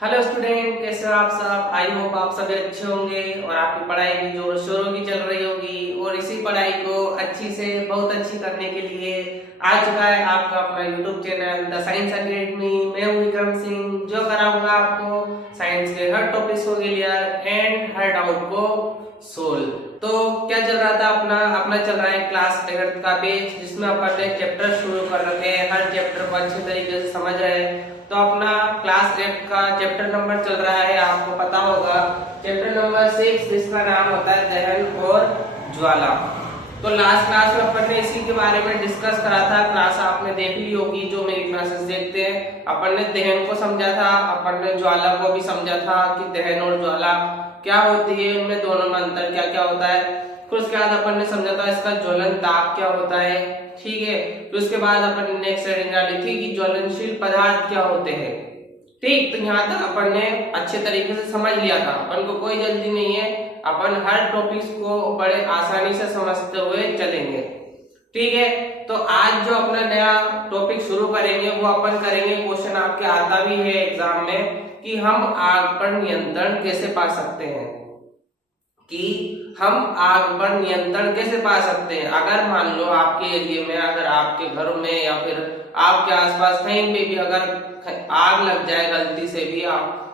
Hello student, कैसे हो आप सब। आई होप आप सभी अच्छे होंगे और आपकी पढ़ाई भी जोरों शोरों की चल रही होगी। और इसी पढ़ाई को अच्छी से बहुत अच्छी करने के लिए आ चुका है आपका अपना YouTube channel the science academy. मैं हूं विक्रम सिंह, जो कराऊंगा आपको साइंस के हर टॉपिक्स को क्लियर एंड हर डाउट को सोल्व। तो क्या चल रहा था अपना अपना चल रहा है क्लास 11th का बैच, जिसमें अपन ने चैप्टर शुरू कर रखे हैं। हर चैप्टर को अच्छे तरीके से समझ रहे हैं। तो अपना क्लास 8 का चैप्टर नंबर चल रहा है, आपको पता होगा, चैप्टर नंबर 6, जिसका नाम होता है दहन और ज्वाला। तो लास्ट क्लास में अपन ने इसी के बारे में डिस्कस करा था। क्लास आपने देख ली होगी, जो मेरी क्लासेस देखते हैं। अपन ने दहन को समझा था, अपन ने ज्वाला को भी समझा था कि दहन और ज्वाला क्या होती है, उनमें दोनों में अंतर क्या क्या होता है। फिर उसके बाद अपन ने समझा था इसका ज्वलन ताप क्या होता है, ठीक है। फिर उसके बाद अपन ने नेक्स्ट हेडिंग डाली थी कि ज्वलनशील पदार्थ क्या होते हैं, ठीक। तो यहाँ तक अपन ने अच्छे तरीके से समझ लिया था। अपन को कोई जल्दी नहीं है, अपन हर टॉपिक्स को बड़े आसानी से समझते हुए चलेंगे, ठीक है। तो आज जो अपना नया टॉपिक शुरू करेंगे वो अपन करेंगे, क्वेश्चन आपके आता भी है एग्जाम में, कि हम आग पर नियंत्रण कैसे पा सकते हैं, कि हम आग पर नियंत्रण कैसे पा सकते हैं। अगर मान लो आपके एरिया में, अगर आपके घर में या फिर आपके आसपास कहीं पे भी अगर आग लग जाए, गलती से भी आप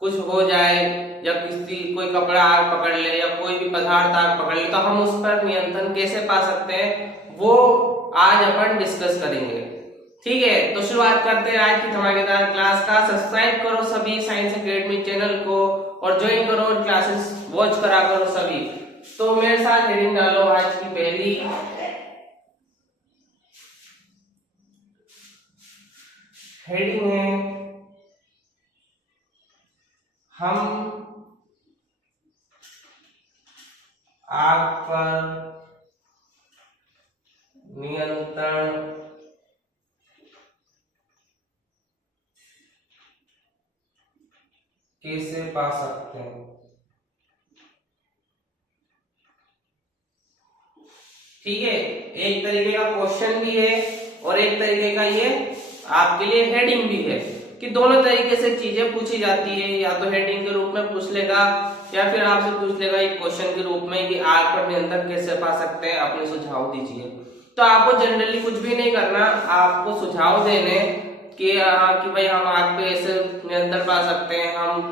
कुछ हो जाए, या किसी कोई कपड़ा आग पकड़ ले या कोई भी पदार्थ आग पकड़ ले, तो हम उस पर नियंत्रण कैसे पा सकते हैं, वो आज अपन डिस्कस करेंगे, ठीक है। तो शुरुआत करते हैं आज की धमाकेदार क्लास का। सब्सक्राइब करो सभी साइंस एकेडमी चैनल को और ज्वाइन करो और क्लासेस वॉच करा करो सभी। तो मेरे साथ हेडिंग डालो आज की पहली। हेडिंग है हम आग पर नियंत्रण कैसे पा सकते हैं, ठीक है। एक तरीके का क्वेश्चन भी है और एक तरीके का ये आपके लिए हेडिंग भी है, कि दोनों तरीके से चीजें पूछी जाती है। या तो हेडिंग के रूप में पूछ लेगा या फिर आपसे पूछ लेगा एक क्वेश्चन के रूप में कि आग पर नियंत्रण कैसे पा सकते हैं, अपने सुझाव दीजिए। तो आपको जनरली कुछ भी नहीं करना, आपको सुझाव देने कि भाई हम आग पे ऐसे नियंत्रण पा सकते हैं, हम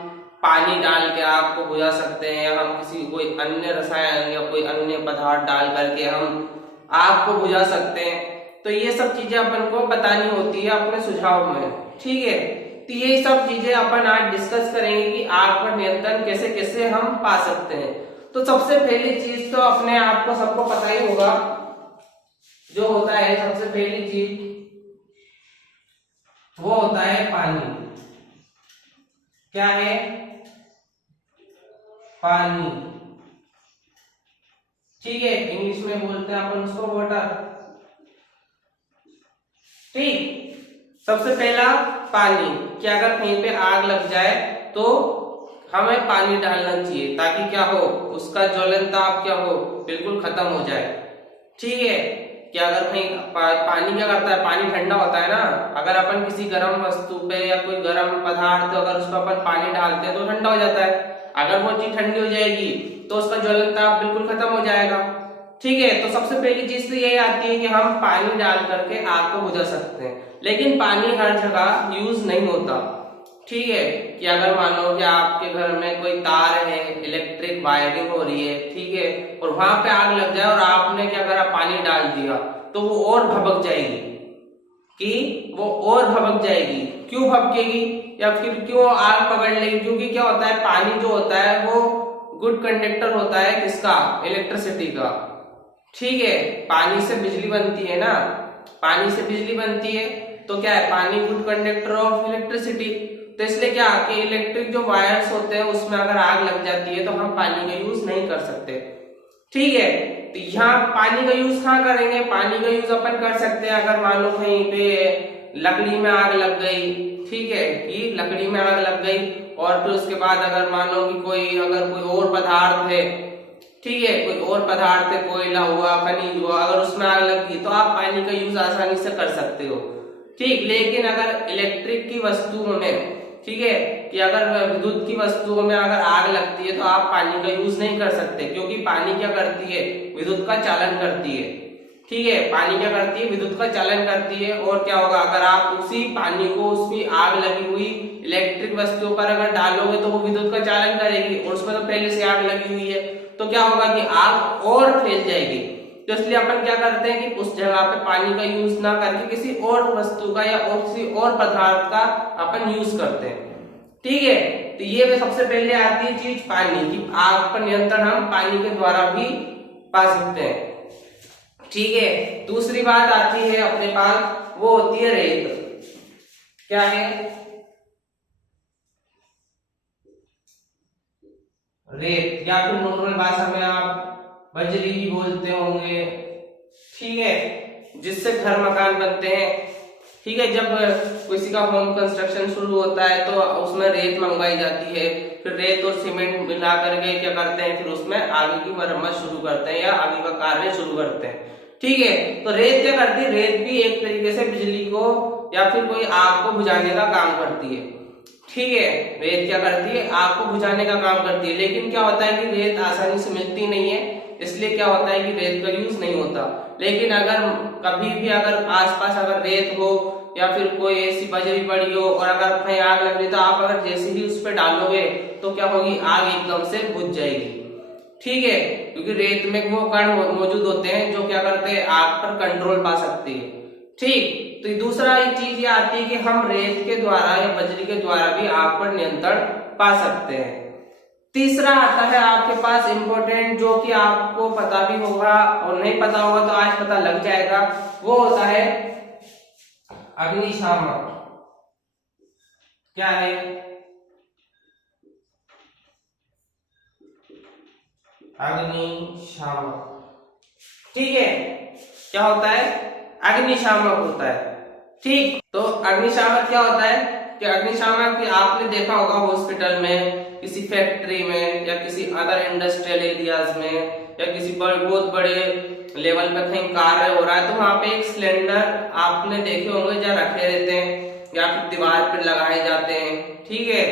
पानी डाल के आग को बुझा सकते हैं, या हम किसी कोई अन्य रसायन या कोई अन्य पदार्थ डाल करके हम आग को बुझा सकते हैं। तो ये सब चीजें अपन को बतानी होती है अपने सुझाव में, ठीक है। तो ये सब चीजें अपन आज डिस्कस करेंगे कि आग पर नियंत्रण कैसे कैसे हम पा सकते हैं। तो सबसे पहली चीज तो अपने आप को सबको पता ही होगा, जो होता है सबसे पहली चीज वो होता है पानी। क्या है? पानी, ठीक है। इंग्लिश में बोलते हैं अपन उसको वाटर, ठीक। सबसे पहला पानी, कि अगर कहीं पे आग लग जाए तो हमें पानी डालना चाहिए, ताकि क्या हो, उसका ज्वलन ताप क्या हो, बिल्कुल खत्म हो जाए, ठीक है। कि अगर कहीं पानी क्या करता है, पानी ठंडा होता है ना, अगर अपन किसी गर्म वस्तु पे या कोई गर्म पदार्थ अगर उस पर अपन पानी डालते हैं तो ठंडा हो जाता है। अगर वो चीज ठंडी हो जाएगी तो उसका ज्वलन ताप बिल्कुल खत्म हो जाएगा, ठीक है। तो सबसे पहली चीज तो यही आती है कि हम पानी डाल करके आग को बुझा सकते हैं। लेकिन पानी हर जगह यूज नहीं होता, ठीक है। कि अगर मान लो कि आपके घर में कोई तार है, इलेक्ट्रिक वायरिंग हो रही है, ठीक है, और वहां पे आग लग जाए और आपने क्या करा, पानी डाल दिया, तो वो और भभक जाएगी, कि वो और भभक जाएगी। क्यों भभकेगी या फिर क्यों आग पकड़ लेगी? क्योंकि क्या होता है, पानी जो होता है वो गुड कंडक्टर होता है, किसका? इलेक्ट्रिसिटी का, ठीक है। पानी से बिजली बनती है ना, पानी से बिजली बनती है, तो क्या है, पानी गुड कंडक्टर ऑफ इलेक्ट्रिसिटी। तो इसलिए क्या कि इलेक्ट्रिक जो वायर्स होते हैं उसमें अगर आग लग जाती है तो हम पानी का यूज नहीं कर सकते, ठीक है। तो यहाँ पानी का यूज कहाँ करेंगे? पानी का यूज अपन कर सकते हैं अगर मान लो कहीं पे लकड़ी में आग लग गई, ठीक है, कि लकड़ी में आग लग गई, और फिर उसके बाद अगर मान लो कि अगर कोई और पदार्थ है, ठीक है, कोई और पदार्थ है, कोयला हुआ, खनिज हुआ, अगर उसमें आग लगी तो आप पानी का यूज आसानी से कर सकते हो, ठीक। लेकिन अगर इलेक्ट्रिक की वस्तुओं में ठीक है, कि अगर विद्युत की वस्तुओं में अगर आग लगती है तो आप पानी का यूज नहीं कर सकते, क्योंकि पानी क्या करती है, विद्युत का चालन करती है। ठीक है, पानी क्या करती है, विद्युत का चालन करती है। और क्या होगा, अगर आप उसी पानी को उसमें आग लगी हुई इलेक्ट्रिक वस्तुओं पर अगर डालोगे तो वो विद्युत का चालन करेगी, और उसमें तो पहले से आग लगी हुई है, तो क्या होगा कि आग और फैल जाएगी। तो इसलिए अपन क्या करते हैं कि उस जगह पे पानी का यूज ना करके किसी और वस्तु का या और किसी और पदार्थ का अपन यूज करते हैं। ठीक है, तो ये सबसे पहले आती है चीज पानी की, आग पर नियंत्रण हम पानी के द्वारा भी पा सकते हैं। ठीक है, दूसरी बात आती है अपने पास, वो होती है रेत। क्या है, रेत, या फिर नॉर्मल भाषा में आप बजरी भी बोलते होंगे। ठीक है, जिससे घर मकान बनते हैं। ठीक है, जब किसी का होम कंस्ट्रक्शन शुरू होता है तो उसमें रेत मंगवाई जाती है, फिर रेत और सीमेंट मिला करके क्या करते हैं, फिर उसमें आगे की मरम्मत शुरू करते हैं या आगे का कार्य शुरू करते हैं। ठीक है, तो रेत क्या करती है, रेत भी एक तरीके से बिजली को या फिर कोई आग को बुझाने का काम करती है। ठीक है, रेत क्या करती है, आग को बुझाने का काम करती है। लेकिन क्या होता है कि रेत आसानी से मिलती नहीं है, इसलिए क्या होता है कि रेत का यूज नहीं होता। लेकिन अगर कभी भी अगर आसपास अगर रेत हो या फिर कोई ऐसी बजरी पड़ी हो और अगर कहीं आग लग रही तो आप अगर जैसे ही उस पर डालोगे तो क्या होगी, आग एकदम से बुझ जाएगी। ठीक है, क्योंकि रेत में वो कण मौजूद होते हैं जो क्या करते हैं, आग पर कंट्रोल पा सकती है। ठीक, तो दूसरा एक चीज ये आती है कि हम रेत के द्वारा या बजरी के द्वारा भी आग पर नियंत्रण पा सकते हैं। तीसरा आता है आपके पास इंपॉर्टेंट, जो कि आपको पता भी होगा और नहीं पता होगा तो आज पता लग जाएगा, वो होता है अग्निशामक। क्या है, अग्निशामक। ठीक है, क्या होता है, अग्निशामक होता है। ठीक, तो अग्निशामक क्या होता है कि अग्निशामक आपने देखा होगा हॉस्पिटल में, किसी फैक्ट्री में या किसी अदर इंडस्ट्रियल एरियाज में या किसी बहुत बड़े लेवल पे कहीं कार्य हो रहा है तो वहां पे एक सिलेंडर आपने देखे होंगे जहाँ रखे रहते हैं या फिर दीवार पर लगाए जाते हैं। ठीक है,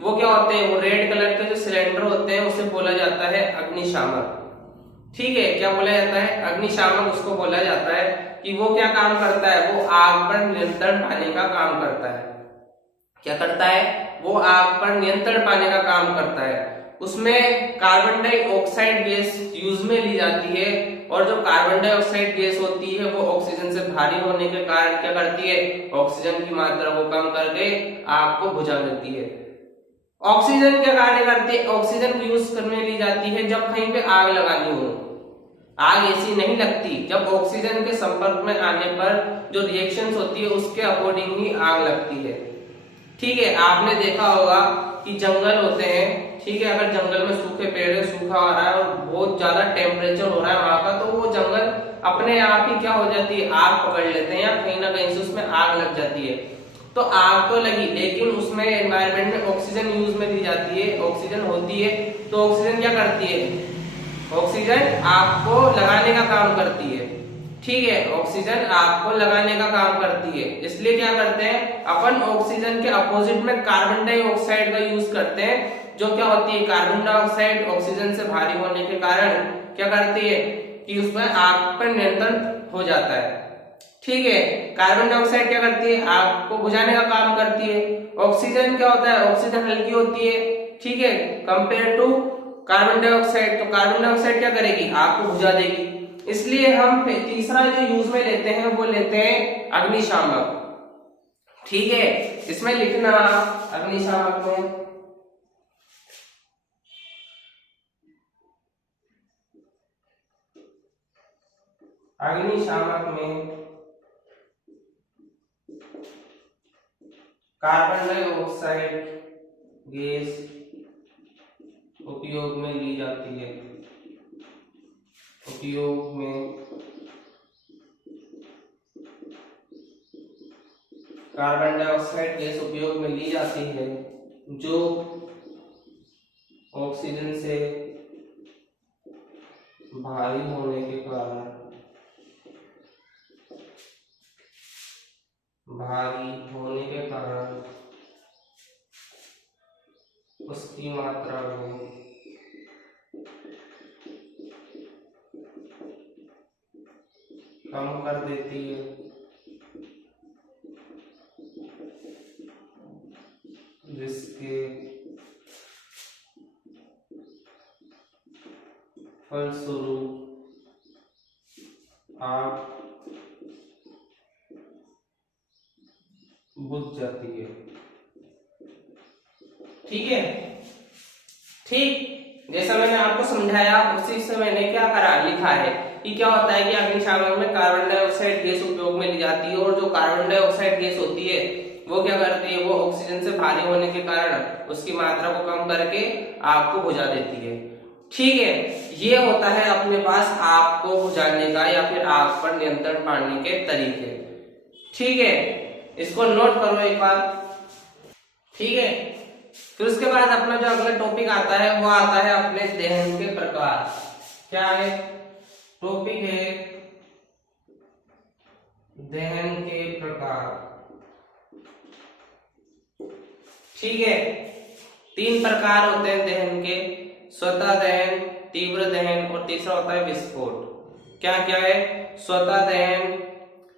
वो क्या होते हैं, वो रेड कलर के जो सिलेंडर होते हैं उसे बोला जाता है अग्निशामक। ठीक है, क्या बोला जाता है, अग्निशामक उसको बोला जाता है कि वो क्या काम करता है, वो आग पर नियंत्रण पाने का काम करता है। क्या करता है, वो आग पर नियंत्रण पाने का काम करता है। उसमें कार्बन डाइऑक्साइड गैस यूज में ली जाती है, और जो कार्बन डाइऑक्साइड गैस होती है वो ऑक्सीजन से भारी होने के कारण क्या करती है, ऑक्सीजन की मात्रा को कम करके आग को बुझा देती है। ऑक्सीजन क्या कार्य करती है, ऑक्सीजन यूज करने ली जाती है जब कहीं पे आग लगानी हो। आग ऐसी नहीं लगती, जब ऑक्सीजन के संपर्क में आने पर जो रिएक्शंस होती है उसके अकॉर्डिंग ही आग लगती है। ठीक है, आपने देखा होगा कि जंगल होते हैं। ठीक है, अगर जंगल में सूखे पेड़ है, सूखा आ रहा है और बहुत ज्यादा टेम्परेचर हो रहा है वहां का, तो वो जंगल अपने आप ही क्या हो जाती है, आग पकड़ लेते हैं या कहीं ना कहीं से उसमें आग लग जाती है। तो आग तो लगी, लेकिन उसमें एनवायरनमेंट में ऑक्सीजन यूज में ली जाती है, ऑक्सीजन होती है। तो ऑक्सीजन क्या करती है, ऑक्सीजन आग को लगाने का काम करती है। ठीक है, ऑक्सीजन आग को लगाने का काम करती है, इसलिए क्या करते हैं अपन, ऑक्सीजन के अपोजिट में कार्बन डाइऑक्साइड का यूज करते हैं। जो क्या होती है, कार्बन डाइऑक्साइड ऑक्सीजन से भारी होने के कारण क्या करती है कि उसमें आग पर नियंत्रण हो जाता है। ठीक है, कार्बन डाइऑक्साइड क्या करती है, आग को बुझाने का काम करती है। ऑक्सीजन क्या होता है, ऑक्सीजन हल्की होती है। ठीक है, कंपेयर टू कार्बन डाइऑक्साइड, तो कार्बन डाइऑक्साइड क्या करेगी, आग को बुझा देगी। इसलिए हम तीसरा जो यूज में लेते हैं वो लेते हैं अग्निशामक। ठीक है, इसमें लिखना अग्निशामक में कार्बन डाइऑक्साइड गैस उपयोग में ली जाती है। उपयोग में कार्बन डाइऑक्साइड गैस उपयोग में ली जाती है, जो ऑक्सीजन से भारी होने के कारण उसकी मात्रा को कम कर देती है, जिसके फलस्वरूप आग बुझ जाती है। ठीक है, ठीक जैसा मैंने आपको समझाया उसी से मैंने क्या करा लिखा है कि क्या होता है कि अग्निशामक में कार्बन डाइऑक्साइड गैस उपयोग में ली जाती है और जो कार्बन डाइऑक्साइड गैस होती है वो क्या करती है, वो ऑक्सीजन से भारी होने के कारण उसकी मात्रा को कम करके आग को बुझा देती है। ठीक है, ये होता है अपने पास आग को बुझाने का या फिर आग पर नियंत्रण पाने के तरीके। ठीक है, इसको नोट करो एक बार। ठीक है, फिर उसके बाद अपना जो अगला टॉपिक आता है वो आता है अपने दहन के प्रकार। क्या है टॉपिक? है दहन के प्रकार। ठीक है, 3 प्रकार होते हैं दहन के, स्वतः दहन, तीव्र दहन और तीसरा होता है विस्फोट। क्या क्या है? स्वतः दहन,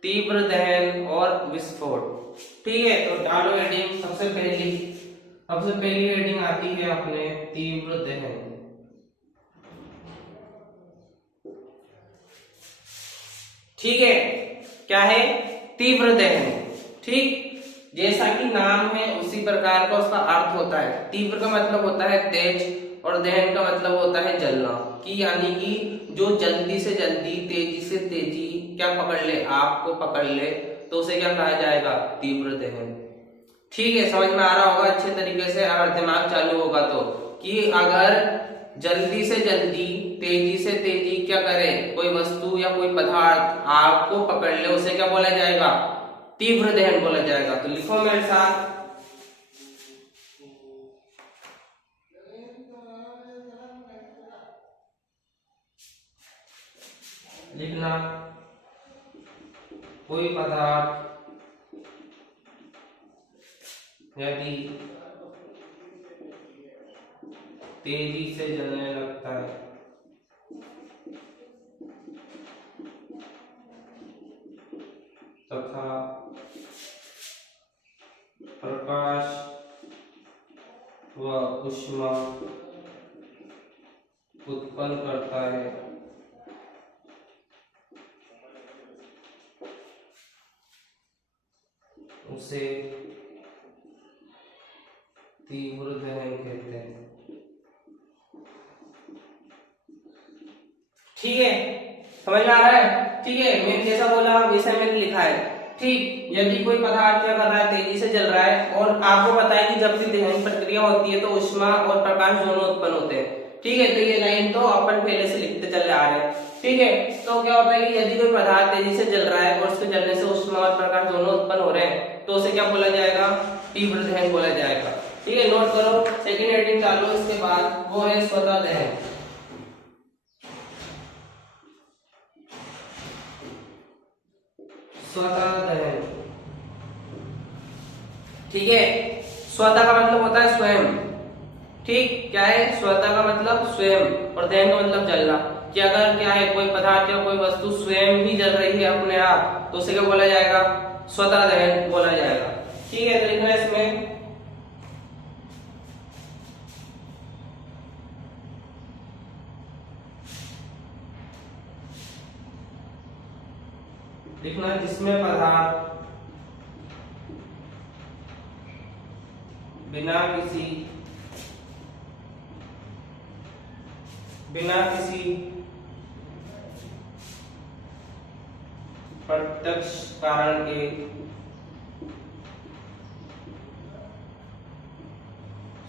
तीव्र दहन और विस्फोट। ठीक है, तो डालो हेडिंग। सबसे पहली हेडिंग आती है अपने तीव्र दहन। ठीक है, क्या है? तीव्र दहन। ठीक, जैसा कि नाम है उसी प्रकार का उसका अर्थ होता है। तीव्र का मतलब होता है तेज और दहन का मतलब होता है जलना, कि यानी कि जो जल्दी से जल्दी, तेजी से तेजी क्या पकड़ ले, आग को पकड़ ले, तो उसे क्या कहा जाएगा? तीव्र दहन। ठीक है, समझ में आ रहा होगा अच्छे तरीके से, अगर दिमाग चालू होगा तो, कि अगर जल्दी से जल्दी, तेजी से तेजी क्या करे, कोई वस्तु या कोई पदार्थ आग को पकड़ ले, उसे क्या बोला जाएगा? तीव्र दहन बोला जाएगा। तो लिखो मेरे साथ, लिखना कोई पदार्थ यदि तेजी से जलने लगता है तथा प्रकाश व ऊष्मा उत्पन्न करता है, उसे तीव्र दहन कहते हैं। ठीक है, समझ में आ रहा है? ठीक है, मैंने जैसा बोला वैसा मैंने लिखा है। ठीक, यदि कोई पदार्थ क्या कर रहा है? तेजी से जल रहा है, और आपको पता है कि जब भी दहन प्रक्रिया होती है तो ऊष्मा और प्रकाश दोनों उत्पन्न होते हैं। ठीक है, तो ये लाइन तो अपन पहले से लिखते चले आ रहे हैं। ठीक है, तो क्या होता है कि यदि कोई पदार्थ तेजी से जल रहा है और उसके जलने से ऊष्मा और प्रकाश दोनों उत्पन्न हो रहे हैं, तो उसे क्या बोला जाएगा? तीव्र दहन बोला जाएगा। ठीक है, नोट करो। सेकेंड हेडिंग चालू, इसके बाद वो है स्वतः दहन। स्वतः दहन। ठीक है, स्वतः का मतलब होता है स्वयं। ठीक, क्या है? स्वतः का मतलब स्वयं और दहन का मतलब जलना, कि अगर क्या है कोई पदार्थ या कोई वस्तु स्वयं ही जल रही है अपने आप, तो उसे क्या बोला जाएगा? स्वतः दहन बोला जाएगा। ठीक है, तो लिखना इसमें लिखना जिसमें पदार्थ बिना किसी प्रत्यक्ष कारण के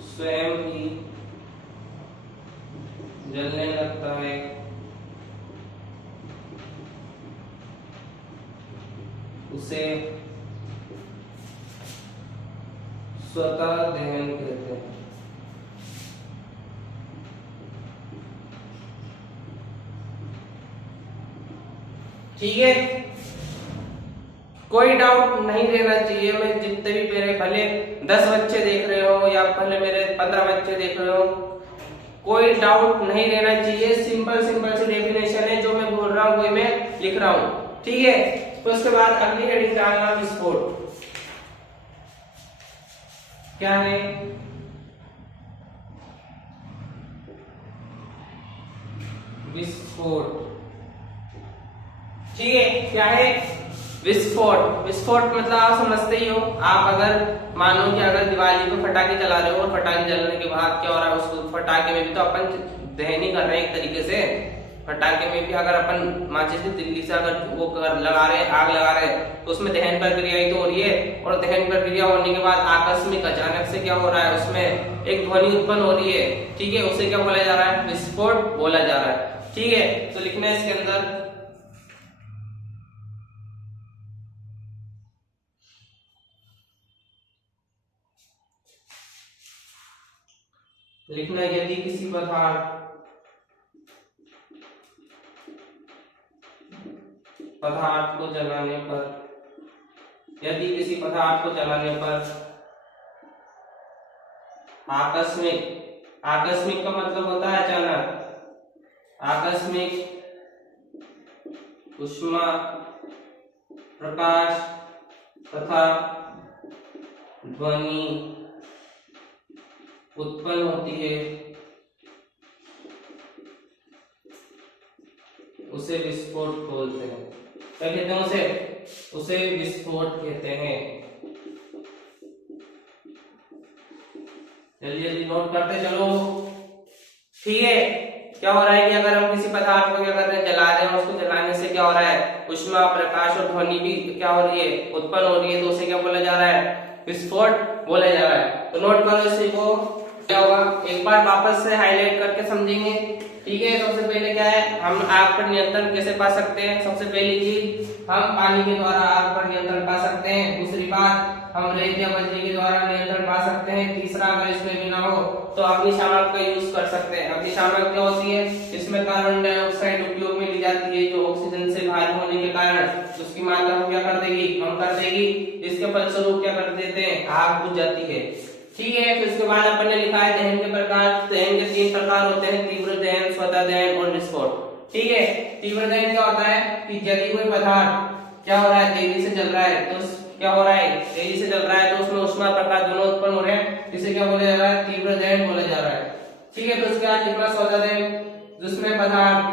स्वयं ही जलने लगता है, उसे स्वतः दहन कहते हैं। ठीक है, कोई डाउट नहीं रहना चाहिए। मैं जितने भी मेरे भले 10 बच्चे देख रहे हो या भले मेरे 15 बच्चे देख रहे हो, कोई डाउट नहीं रहना चाहिए। सिंपल सिंपल सी डेफिनेशन है, जो मैं बोल रहा हूँ वही मैं लिख रहा हूँ, ठीक है। तो उसके बाद अगली हेडिंग डालना विस्फोट। क्या है? विस्फोट, ठीक है। क्या है? विस्फोट। विस्फोट मतलब आप समझते ही हो। आप अगर मानो कि अगर दिवाली को पटाखे जला रहे हो और पटाखे जलाने के बाद क्या हो रहा है, उस पटाखे में भी तो अपन दहन ही कर रहे हैं एक तरीके से। पटाखे में भी अगर अपन माचिस की तिल्ली से अगर वो लगा रहे हैं, आग लगा रहे हैं, तो उसमें दहन प्रक्रिया ही तो हो रही है। और दहन प्रक्रिया होने के बाद आकस्मिक अचानक से क्या हो रहा है, उसमें एक ध्वनि उत्पन्न हो रही है, ठीक है। उसे क्या बोला जा रहा है? विस्फोट बोला जा रहा है, ठीक है। तो लिखना है इसके अंदर लिखना, यदि किसी पदार्थ को जलाने पर, यदि किसी पदार्थ को जलाने पर आकस्मिक, आकस्मिक का मतलब होता है अचानक, आकस्मिक ऊष्मा, प्रकाश तथा ध्वनि उत्पन्न होती है, उसे विस्फोट बोलते हैं। क्या कहते हैं उसे? उसे विस्फोट कहते हैं। जल्दी जल्दी नोट करते चलो, ठीक है। क्या हो रहा है कि अगर हम किसी पदार्थ को क्या कर रहे हैं, जला रहे हैं, उसको जलाने से क्या हो रहा है, ऊष्मा, प्रकाश और ध्वनि भी क्या हो रही है, उत्पन्न हो रही है, तो उसे क्या बोला जा रहा है? विस्फोट बोला जा रहा है। तो नोट करो इसी को। क्या होगा, एक बार वापस से हाईलाइट करके समझेंगे, ठीक है। सबसे पहले क्या है, हम आग पर नियंत्रण कैसे पा सकते हैं? सबसे पहली चीज, हम पानी के द्वारा आग पर नियंत्रण पा सकते हैं। दूसरी बात, हम रेत या बजरी के द्वारा नियंत्रण पा सकते हैं। तीसरा, अगर इसमें भी ना हो तो अग्निशामक का यूज कर सकते हैं। अग्निशामक क्या होती है? इसमें कार्बन डाइऑक्साइड उपयोग में ली जाती है, जो ऑक्सीजन से भारी होने के कारण उसकी मात्रा को क्या कर देगी, कम कर देगी। इसके फलस्वरूप क्या कर देते हैं, आग बुझ जाती है, ठीक है। फिर इसके बाद अपन ने लिखा है दहन के प्रकार। दहन के 3 प्रकार होते हैं, तीव्र दहन, स्वतः दहन और विस्फोट, ठीक है। तीव्र दहन क्या होता है कि यदि कोई पदार्थ क्या हो रहा है, तेजी से जल रहा है, तो क्या हो रहा है, तेजी से जल रहा है, तो उसमें ऊष्मा, प्रकाश दोनों उत्पन्न हो रहे हैं, इसे क्या बोला जा रहा है? तीव्र दहन बोला जा रहा है, ठीक है। फिर उसके बाद लिखना स्वतः दहन, जिसमें पदार्थ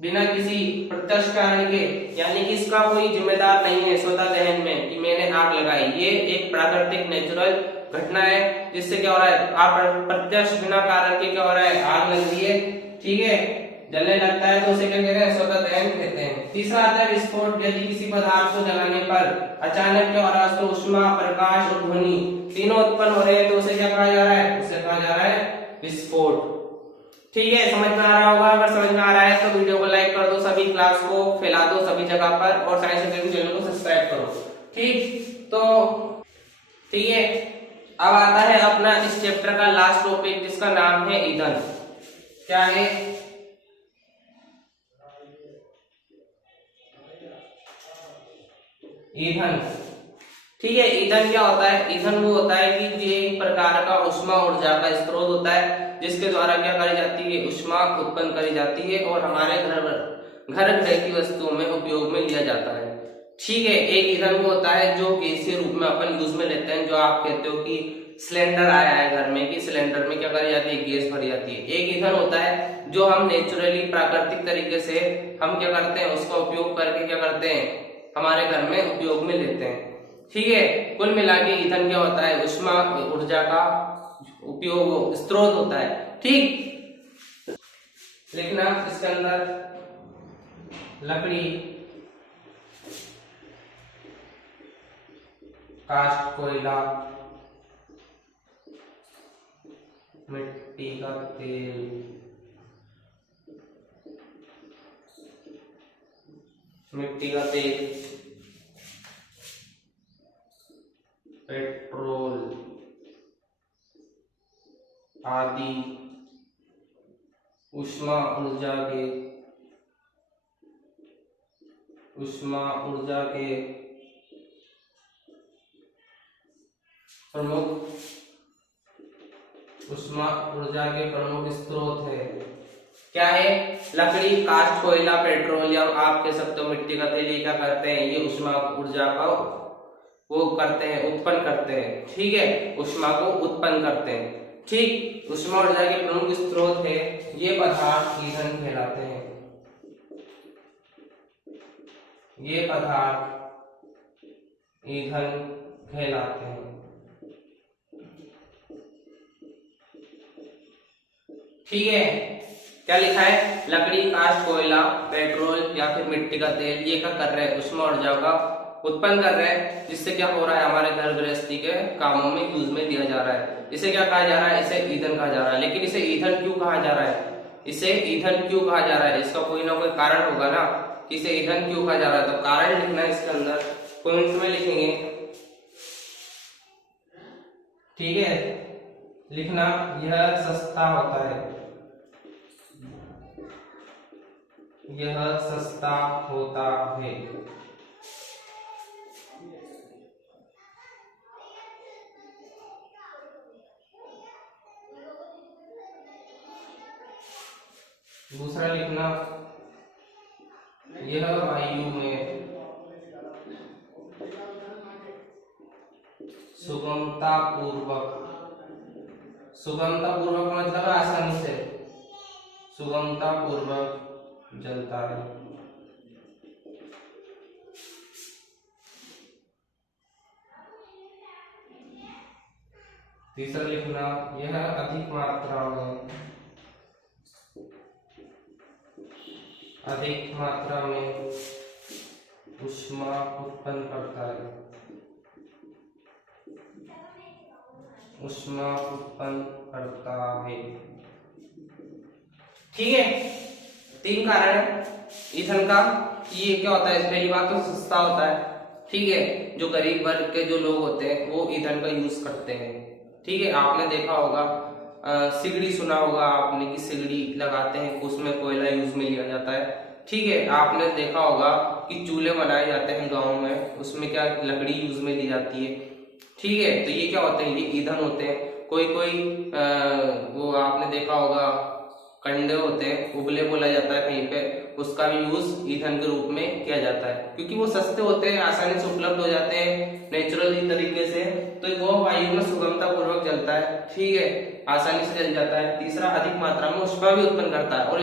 बिना किसी प्रत्यक्ष कारण के, यानी कि इसका कोई जिम्मेदार नहीं है स्वतः दहन में कि मैंने आग लगाई, ये एक प्राकृतिक नेचुरल घटना है, जिससे क्या हो रहा है, आप प्रत्यक्ष बिना कारण के क्या हो रहा है, आग लग रही है, ठीक है, जलने लगता है, तो उसे क्या कहते हैं? स्वतः दहन कहते हैं। तीसरा आता है विस्फोट। यदि किसी पदार्थ को जलाने पर अचानक क्या हो रहा है, उसको ऊष्मा, प्रकाश और ध्वनि तीनों उत्पन्न हो रहे हैं, तो उसे क्या कहा जा रहा है? उसे कहा जा रहा है विस्फोट, ठीक है। समझ में आ रहा होगा? अगर समझ में आ रहा है तो वीडियो को लाइक कर दो, सभी क्लास को फैला दो सभी जगह पर, और साइंस एकेडमी चैनल को सब्सक्राइब करो, ठीक। तो ठीक है, अब आता है अपना इस चैप्टर का लास्ट टॉपिक, जिसका नाम है ईंधन। क्या है? ईंधन, ठीक है। ईंधन क्या होता है? ईंधन वो होता है कि ये एक प्रकार का ऊष्मा ऊर्जा का स्रोत होता है, जिसके द्वारा क्या करी जाती है, ऊष्मा उत्पन्न करी जाती है, और हमारे घर गृह की वस्तुओं में उपयोग में लिया जाता है, ठीक है। एक ईंधन वो होता है जो गैसीय रूप में अपन यूज में लेते हैं, जो आप कहते हो कि सिलेंडर आया है घर में, कि सिलेंडर में क्या करी जाती है, गैस भरी जाती है। एक ईंधन होता है जो हम नेचुरली, प्राकृतिक तरीके से हम क्या करते हैं, उसका उपयोग करके क्या करते हैं, हमारे घर में उपयोग में लेते हैं, ठीक है। कुल मिला के ईंधन क्या होता है, ऊष्मा ऊर्जा का उपयोग स्रोत होता है, ठीक। लिखना इसके अंदर लकड़ी, काष्ठ, कोयला, मिट्टी का तेल, मिट्टी का तेल, पेट्रोल आदि ऊष्मा ऊर्जा के प्रमुख ऊष्मा ऊर्जा के प्रमुख स्रोत है। क्या है? लकड़ी, काष्ठ, कोयला, पेट्रोलियम, आप कह सकते हो मिट्टी का तेल, ये क्या करते हैं? ये ऊष्मा ऊर्जा का वो करते हैं, उत्पन्न करते हैं। ठीक है, ऊष्मा को उत्पन्न करते हैं। ठीक, ऊष्मा ऊर्जा के प्रमुख स्रोत है। ये पदार्थ ईंधन कहलाते हैं। ये पदार्थ ईंधन कहलाते हैं। ठीक है, क्या लिखा है? लकड़ी, काष्ठ, कोयला, पेट्रोल या फिर मिट्टी का तेल, ये क्या कर रहे हैं? ऊष्मा ऊर्जा का उत्पन्न कर रहे हैं, जिससे क्या हो रहा है? हमारे घर गृहस्थी के कामों में यूज में दिया जा रहा है। इसे क्या कहा जा रहा है? इसे ईंधन कहा जा रहा है। लेकिन इसे ईंधन क्यों कहा जा रहा है? इसे ईंधन क्यों कहा जा रहा है? इसका कोई ना कोई कारण होगा ना, कि इसे ईंधन क्यों कहा जा रहा है। तो कारण लिखना है इसके अंदर, पॉइंट में लिखेंगे। ठीक है, लिखना, यह सस्ता होता है। यह सस्ता होता है। दूसरा लिखना, यह वायु में सुगमता पूर्वक मतलब आसानी से, सुगमता पूर्वक जलता है। तीसरा लिखना, यह अधिक मात्रा में ऊष्मा उत्पन्न करता है। ऊष्मा उत्पन्न करता है। ठीक है, 3 कारण है ईंधन का। ये क्या होता है? पहली बात तो सस्ता होता है। ठीक है, जो गरीब वर्ग के जो लोग होते हैं वो ईंधन का यूज करते हैं। ठीक है, आपने देखा होगा, सिगड़ी सुना होगा आपने, कि सिगड़ी लगाते हैं, उसमें कोयला यूज में लिया जाता है। ठीक है, आपने देखा होगा कि चूल्हे बनाए जाते हैं गाँव में, उसमें क्या लकड़ी यूज में ली जाती है। ठीक है, तो ये क्या होते हैं? ये ईंधन होते हैं। कोई वो आपने देखा होगा, कंडे होते हैं, उबले बोला जाता है कहीं पे, उसका भी यूज ईंधन के रूप में किया जाता है, क्योंकि वो सस्ते होते हैं, आसानी से उपलब्ध हो जाते हैं नेचुरली तरीके से, तो वो वायु में सुगमता पूर्वक जलता है। ठीक है, आसानी से जल जाता है। तीसरा, अधिक मात्रा में ऊष्मा भी उत्पन्न करता है। और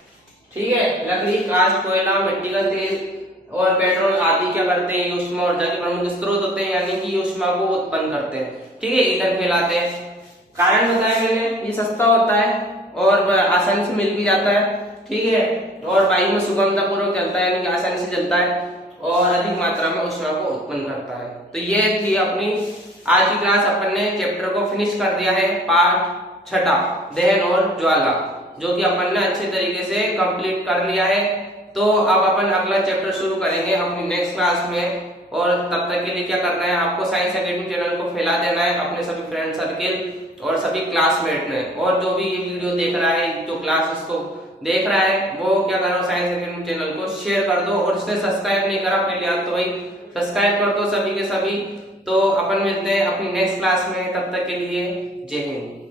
ठीक है, लकड़ी, काष्ठ, कोयला, मिट्टी का तेल और पेट्रोल आदि क्या करते हैं? ये ऊष्मा ऊर्जा के प्रमुख स्रोत होते हैं, यानी कि ऊष्मा को उत्पन्न करते हैं। ठीक है, ईंधन कहलाते हैं। कारण बताया मैंने, ये सस्ता होता है और आसानी से मिल भी जाता है। ठीक है, और वायु में सुगमता पूर्वक जलता है, यानी कि आसानी से जलता है, और अधिक मात्रा में ऊष्मा को उत्पन्न करता है। तो ये थी अपनी आज की क्लास। अपन ने चैप्टर को फिनिश कर दिया है, पाठ 6 दहन और ज्वाला, जो कि अपन ने अच्छे तरीके से कंप्लीट कर लिया है। तो अब अपन अगला चैप्टर शुरू करेंगे अपनी नेक्स्ट क्लास में, और तब तक के लिए क्या करना है? आपको साइंस एकेडमी चैनल को फैला देना है अपने सभी फ्रेंड सर्किल और सभी क्लासमेट में। और जो भी ये वीडियो देख रहा है, जो क्लासेस को देख रहा है, वो क्या करो? साइंस एकेडमी चैनल को शेयर कर दो, और जिसने सब्सक्राइब नहीं करा पहले यार, तो भाई सब्सक्राइब कर दो सभी के सभी। तो अपन मिलते हैं अपनी नेक्स्ट क्लास में, तब तक के लिए जय हिंद।